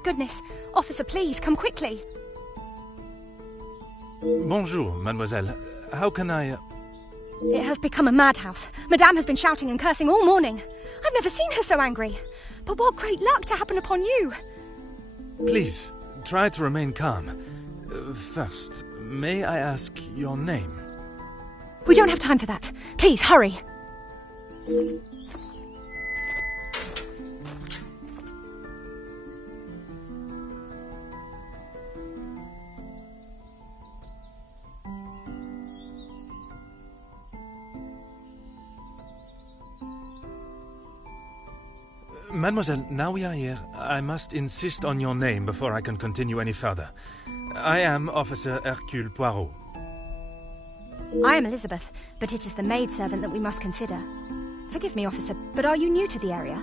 thank goodness. Officer, please, come quickly. Bonjour, mademoiselle. How can I... It has become a madhouse. Madame has been shouting and cursing all morning. I've never seen her so angry. But what great luck to happen upon you. Please, try to remain calm. First, may I ask your name? We don't have time for that. Please, hurry. Mademoiselle, now we are here, I must insist on your name before I can continue any further. I am Officer Hercule Poirot. I am Elizabeth, but it is the maidservant that we must consider. Forgive me, officer, but are you new to the area?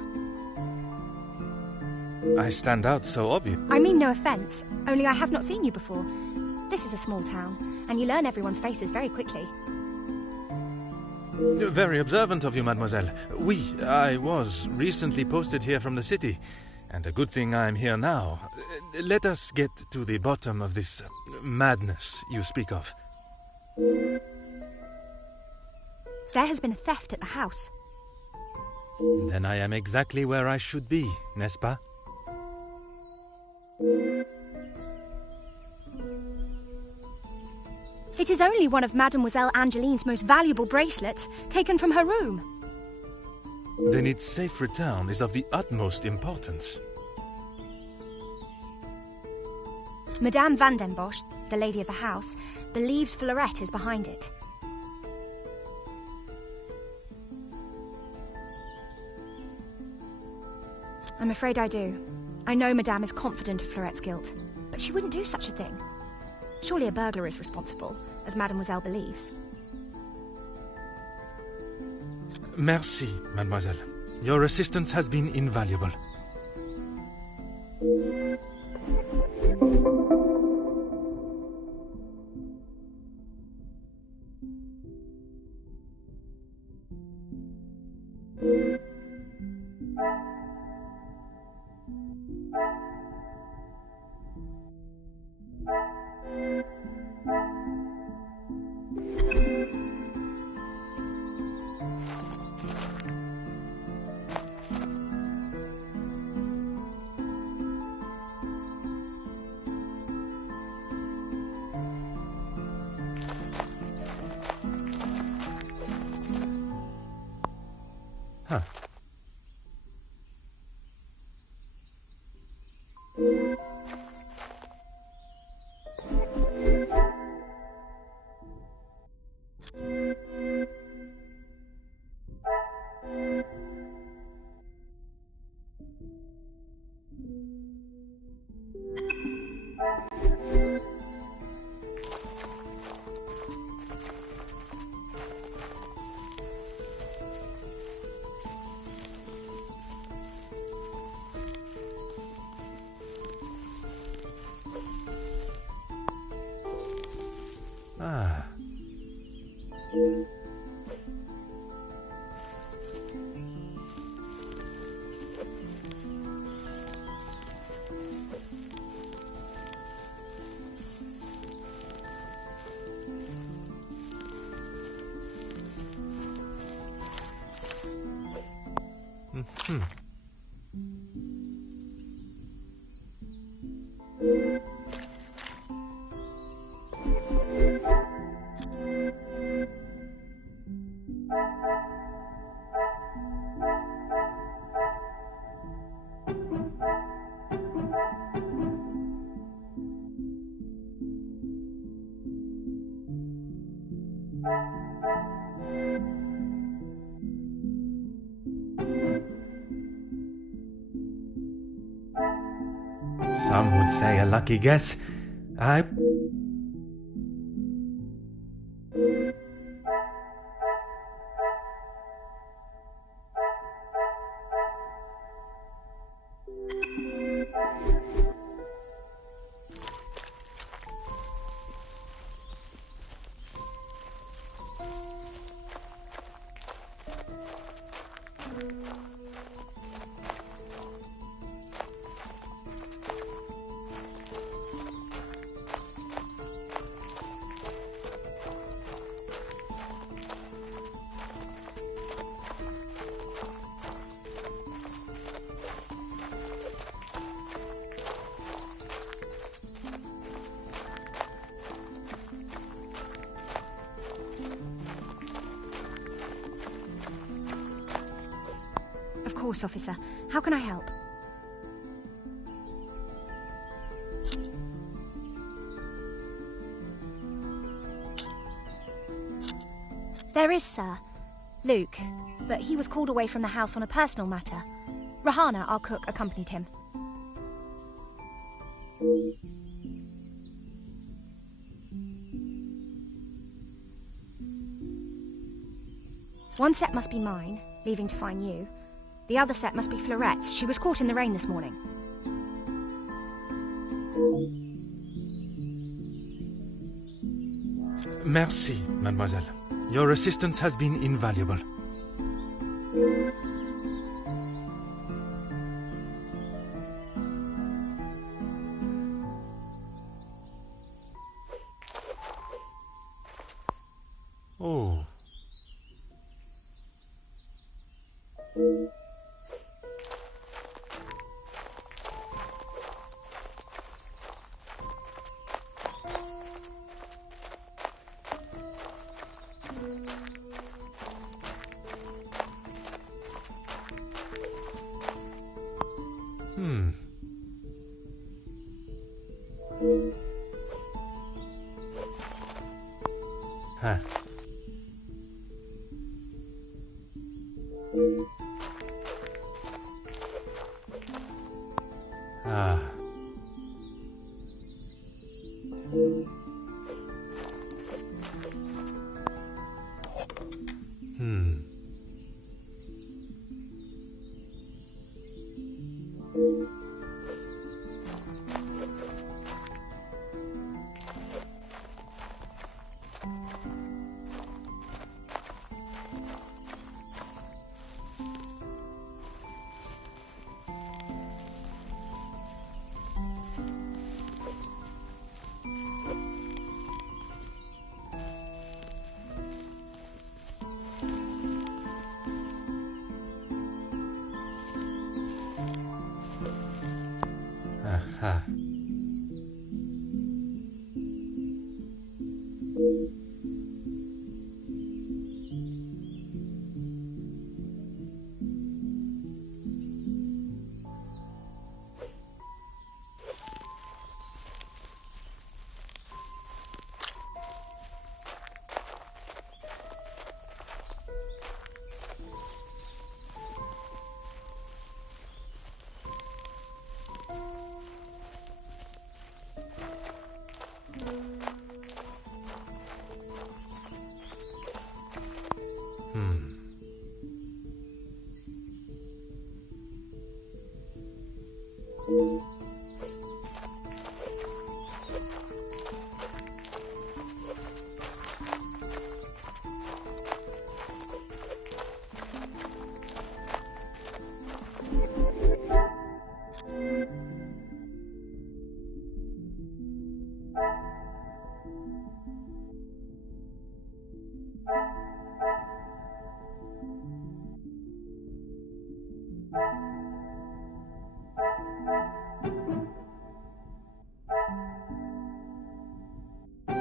I stand out so obvious. I mean no offence, only I have not seen you before. This is a small town, and you learn everyone's faces very quickly. Very observant of you, mademoiselle. I was recently posted here from the city, and a good thing I'm here now. Let us get to the bottom of this madness you speak of. There has been a theft at the house. Then I am exactly where I should be, n'est-ce pas? It is only one of Mademoiselle Angeline's most valuable bracelets, taken from her room. Then its safe return is of the utmost importance. Madame Van den Bosch, the lady of the house, believes Fleurette is behind it. I'm afraid I do. I know Madame is confident of Fleurette's guilt, but she wouldn't do such a thing. Surely a burglar is responsible, as Mademoiselle believes. Merci, mademoiselle. Your assistance has been invaluable. Huh. Ah. Mm-hmm. Some would say a lucky guess. course, officer. How can I help? There is, sir. Luke, but he was called away from the house on a personal matter. Rahana, our cook, accompanied him. One set must be mine, leaving to find you. The other set must be Florette's. She was caught in the rain this morning. Merci, mademoiselle. Your assistance has been invaluable. Oh. Huh. Ah. Aha.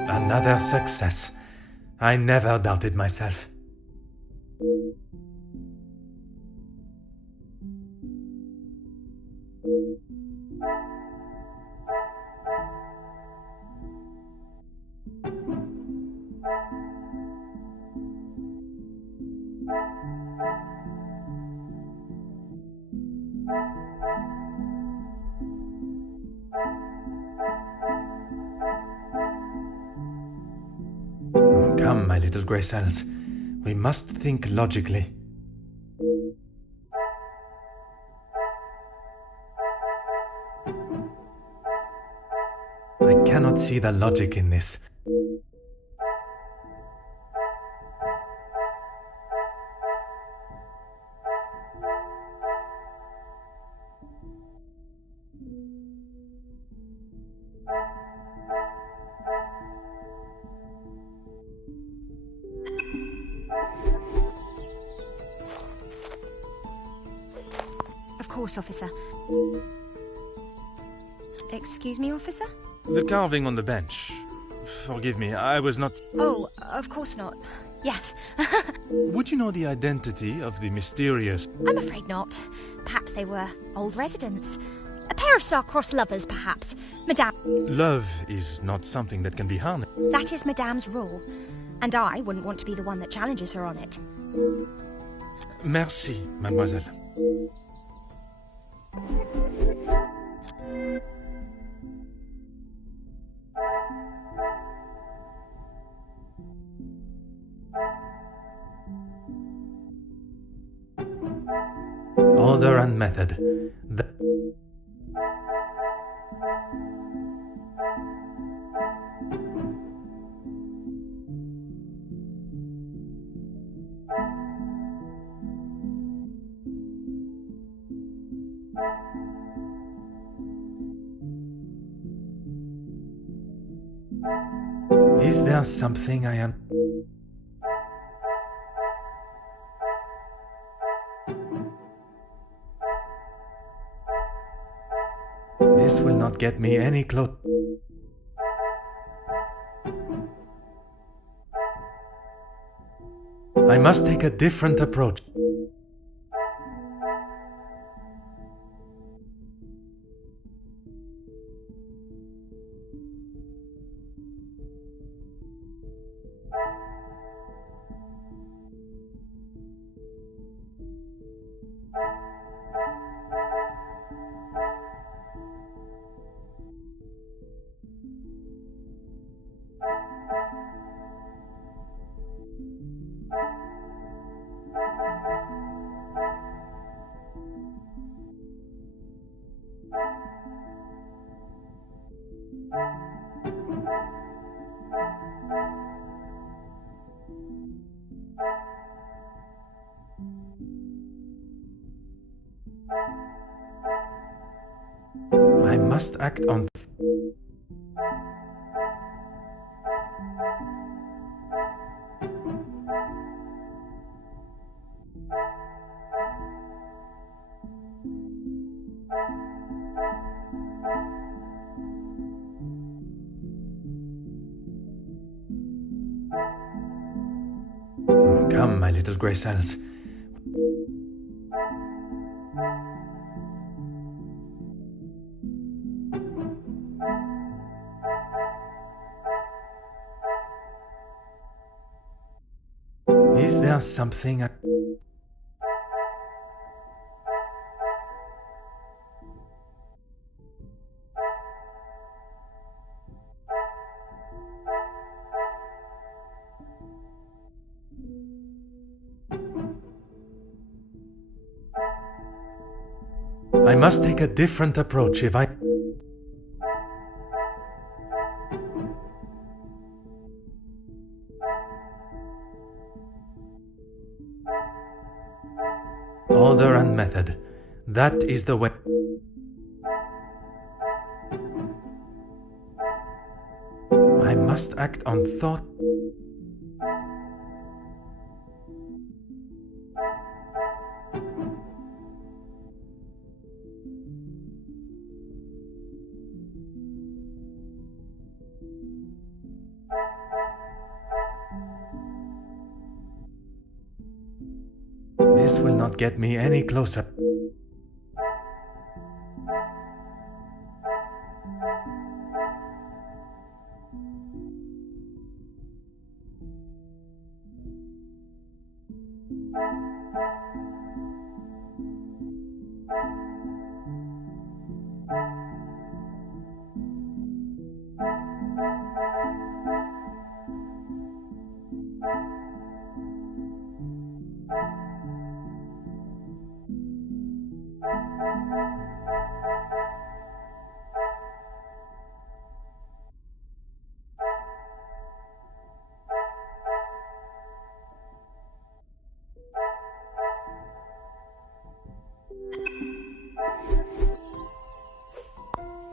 Another success. I never doubted myself. Come, my little grey cells. We must think logically. I cannot see the logic in this. Of course, officer. Excuse me, officer? The carving on the bench. Forgive me, I was not... Oh, of course not. Yes. Would you know the identity of the mysterious... I'm afraid not. Perhaps they were old residents. A pair of star-crossed lovers, perhaps. Madame... Love is not something that can be harnessed. That is Madame's rule. And I wouldn't want to be the one that challenges her on it. Merci, mademoiselle. Order and method. Is there something I am... This will not get me any close. I must take a different approach. I must act on... Come, my little grey cells. Is there something I... I must take a different approach if I... Order and method. That is the way... I must act on thought... This will not get me any closer.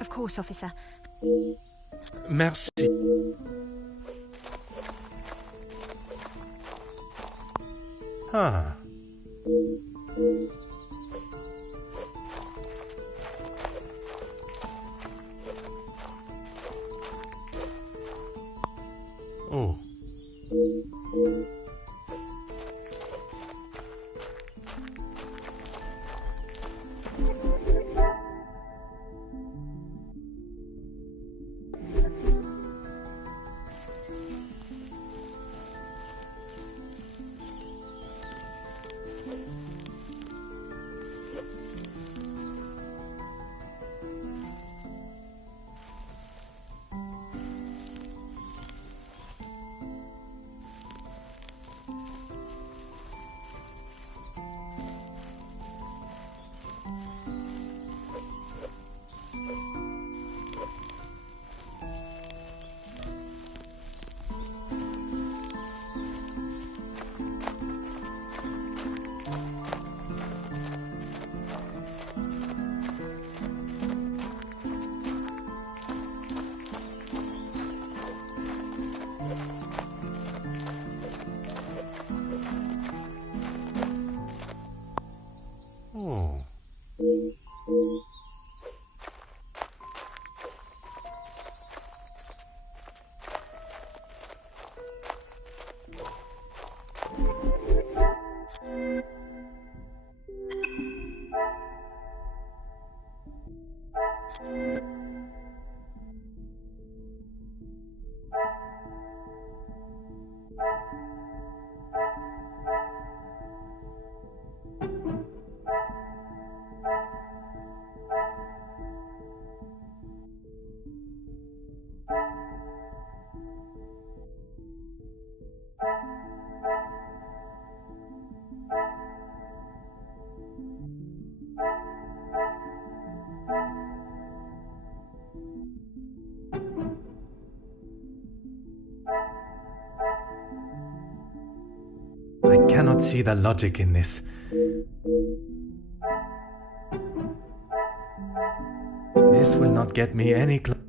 Of course, officer. Merci. Ah. Oh. cannot see the logic in this. This will not get me any closer.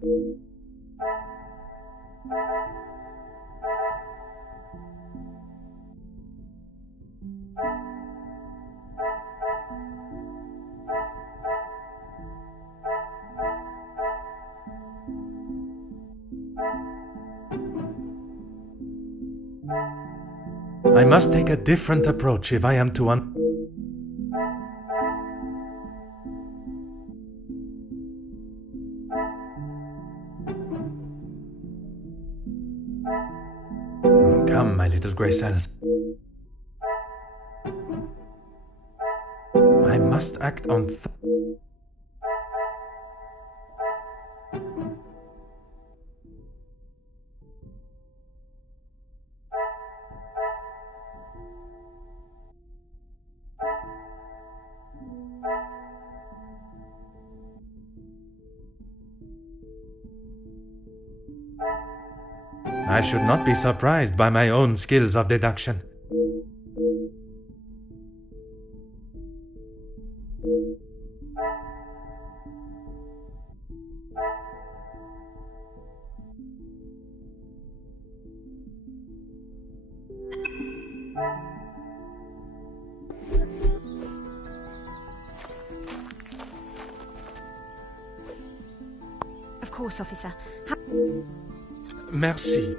I must take a different approach if I am to Come, my little grey cells. I must act on I should not be surprised by my own skills of deduction. Of course, officer. Merci.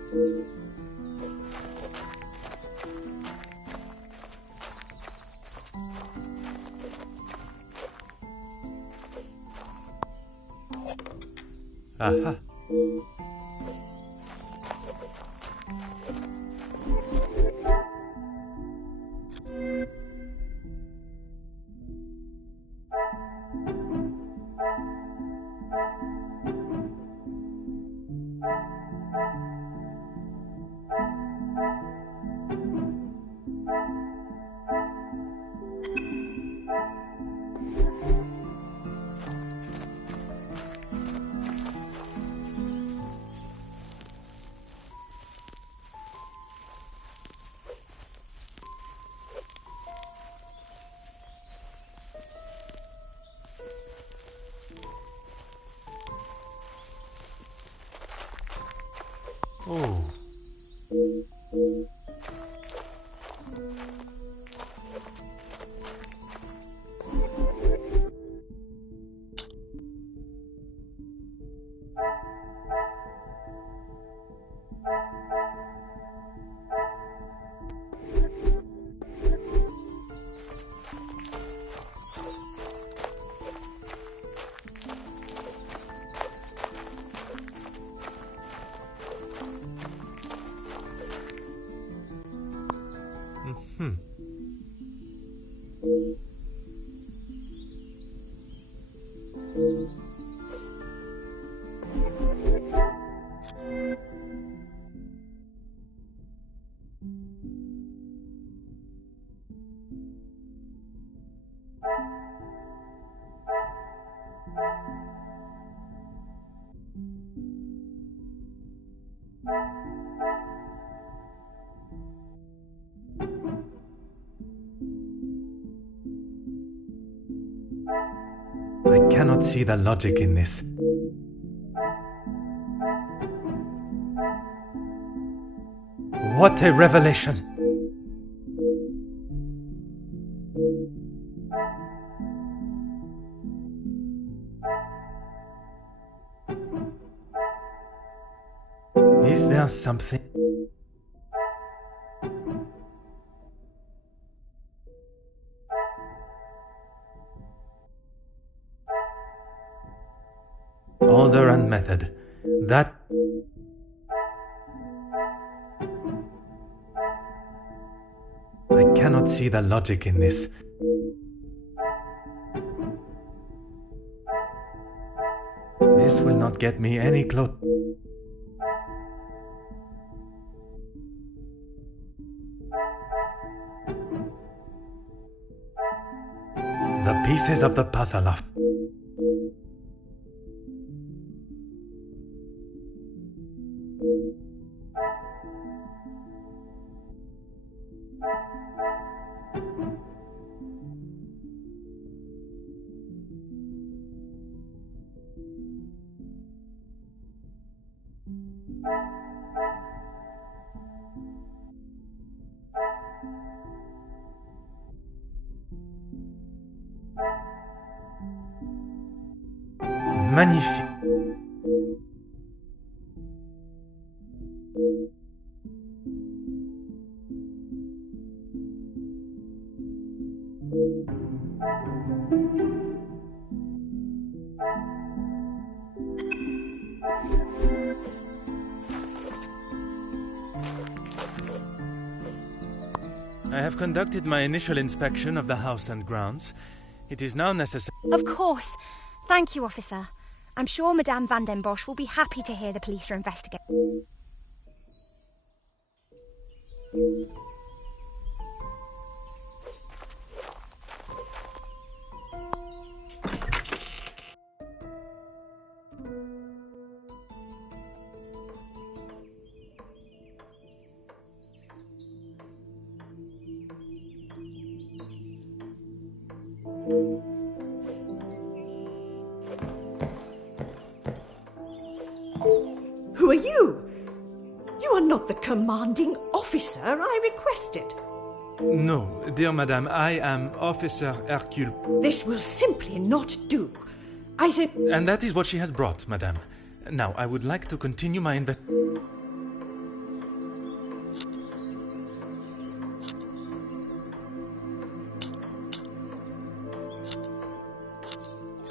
Aha. Oh. I cannot see the logic in this. What a revelation! Is there something? Order and method. That... I cannot see the logic in this. This will not get me any closer. The pieces of the puzzle are... Magnifique. I have conducted my initial inspection of the house and grounds. It is now necessary... Of course. Thank you, officer. I'm sure Madame Van den Bosch will be happy to hear the police are investigating. Who are you? You are not the commanding officer I requested. No, dear madame, I am Officer Hercule. This will simply not do. I said... And that is what she has brought, madame. Now, I would like to continue my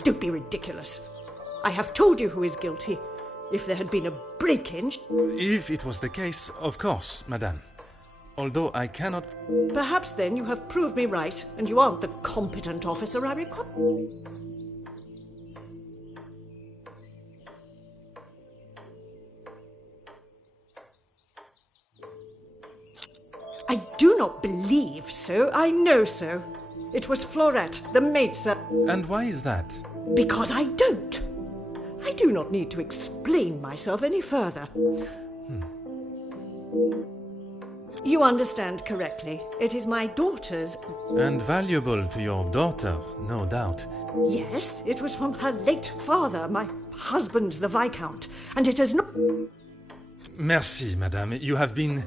Don't be ridiculous. I have told you who is guilty. If there had been a break-in... If it was the case, of course, madame. Although I cannot... Perhaps then you have proved me right, and you aren't the competent officer I require. I do not believe so. I know so. It was Florette, the maid servant. And why is that? Because I don't. I do not need to explain myself any further. You understand correctly. It is my daughter's... And valuable to your daughter, no doubt. Yes, it was from her late father, my husband, the Viscount. And it is not... Merci, madame. You have been...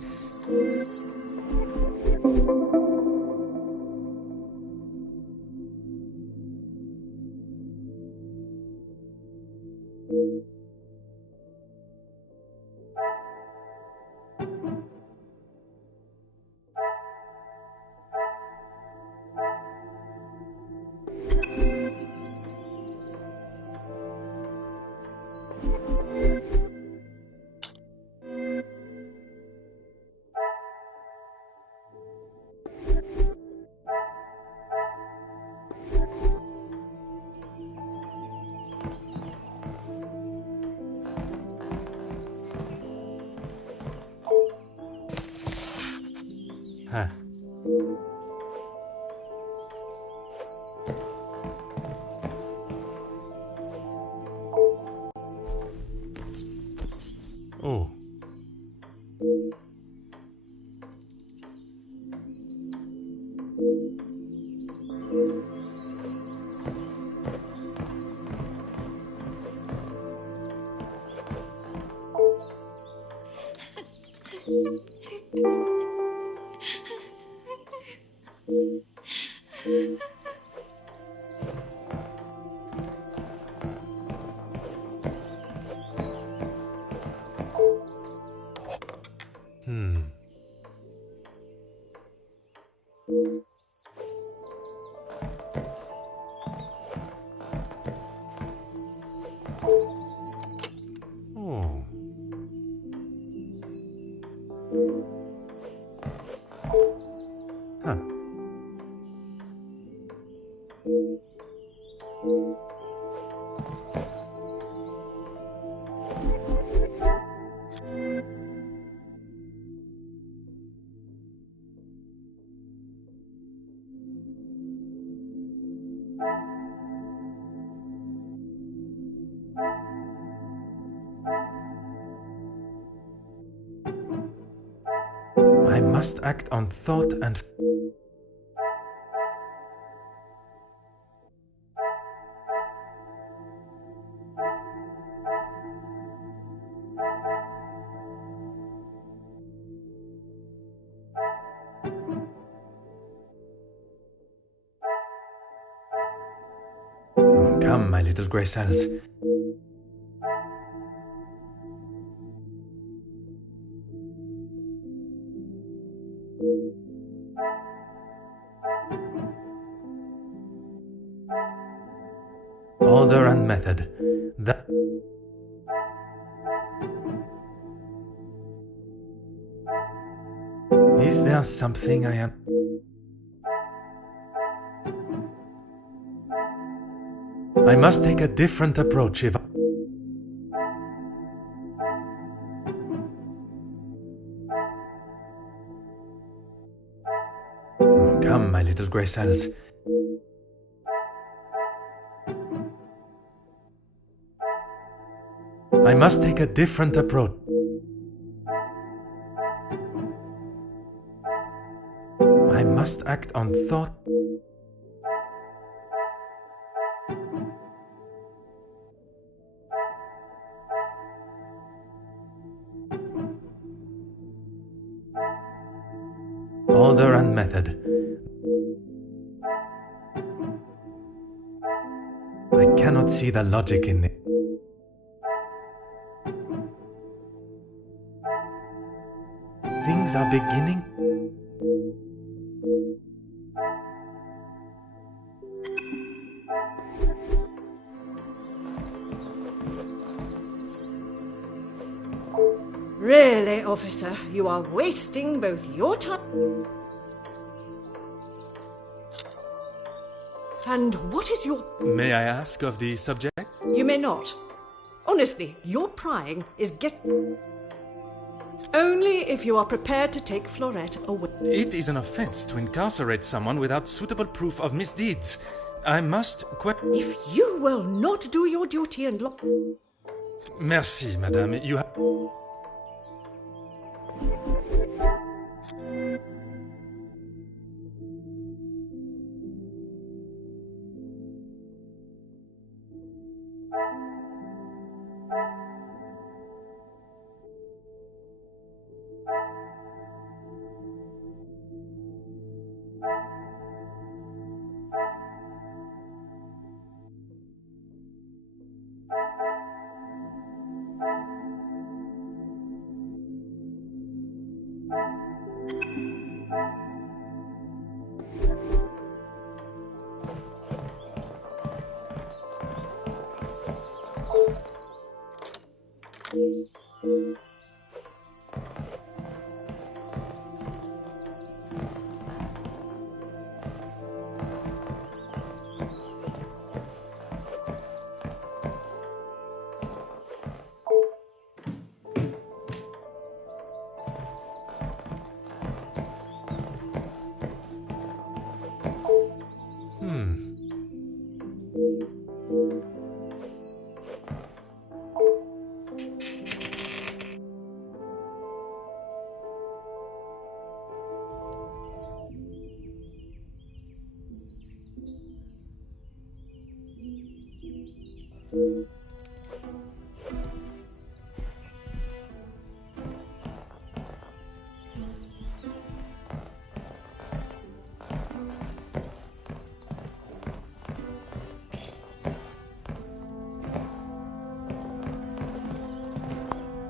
Huh. Oh. Oh. Huh. I must act on thought and... Come, my little grey cells. Order and method. That is there something I am? I must take a different approach if Come, my little grey cells. I must take a different approach. I must act on thought. Order and method. I cannot see the logic in it. Things are beginning. Really, officer, you are wasting both your time and what is your... May I ask of the subject? You may not. Honestly, your prying is only if you are prepared to take Florette away. It is an offense to incarcerate someone without suitable proof of misdeeds. I must If you will not do your duty and Merci, madame. You have...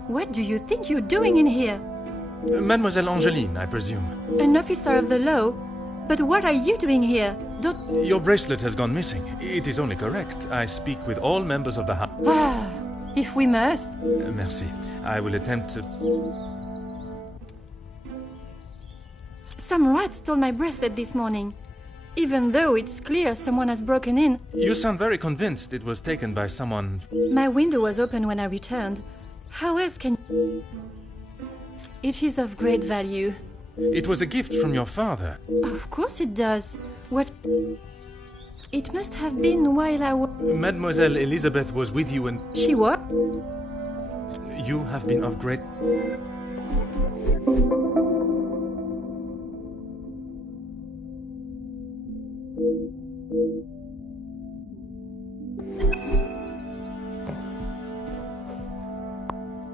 What do you think you're doing in here? Mademoiselle Angeline, I presume. An officer of the law? But what are you doing here? Don't... Your bracelet has gone missing. It is only correct. I speak with all members of the house. Ah, if we must. Merci. I will attempt to... Some rat stole my bracelet this morning. Even though it's clear someone has broken in. You sound very convinced it was taken by someone... My window was open when I returned. How else can... It is of great value. It was a gift from your father. Of course it does. What... It must have been while I was... Mademoiselle Elizabeth was with you and... She what? You have been of great...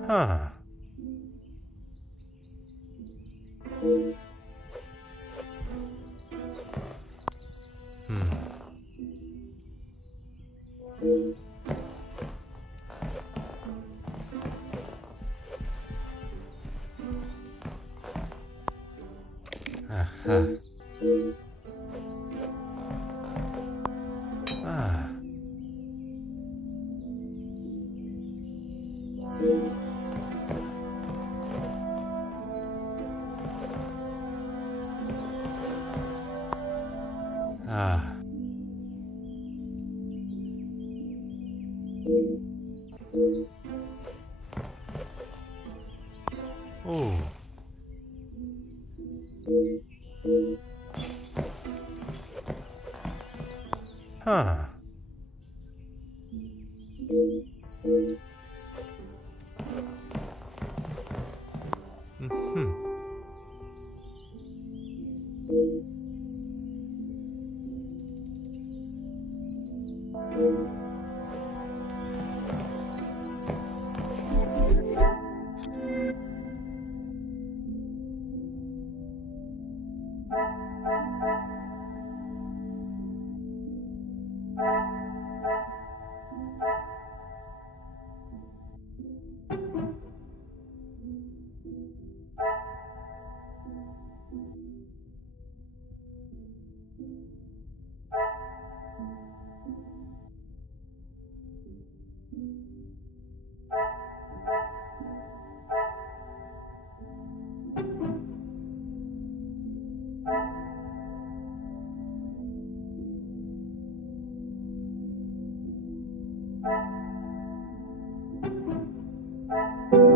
Huh. Ah. Ah. Ah. Oh. Huh. Mm-hmm.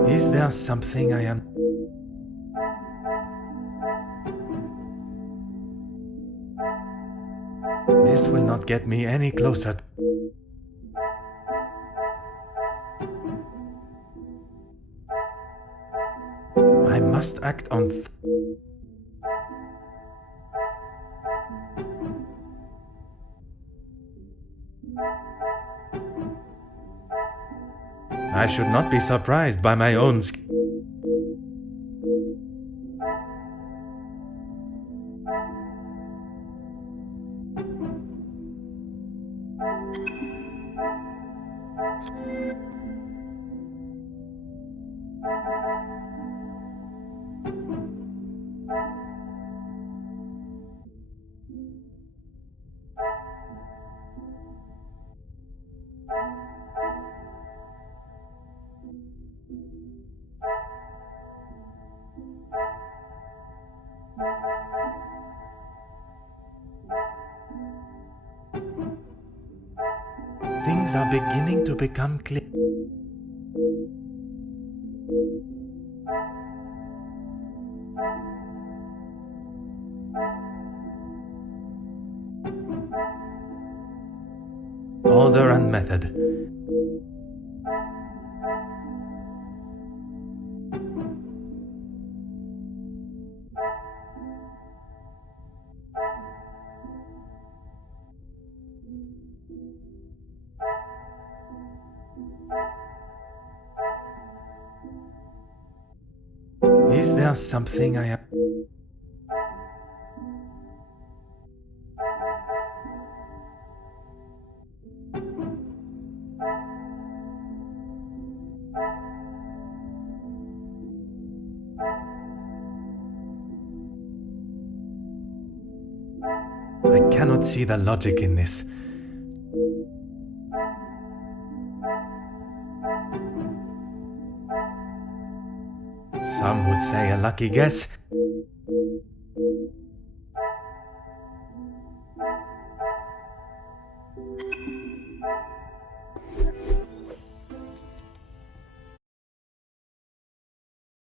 Is there something I am... This will not get me any closer. I must act on... I should not be surprised by my own... Things are beginning to become clear. Order and method. Is there something I am... I cannot see the logic in this. Some would say a lucky guess.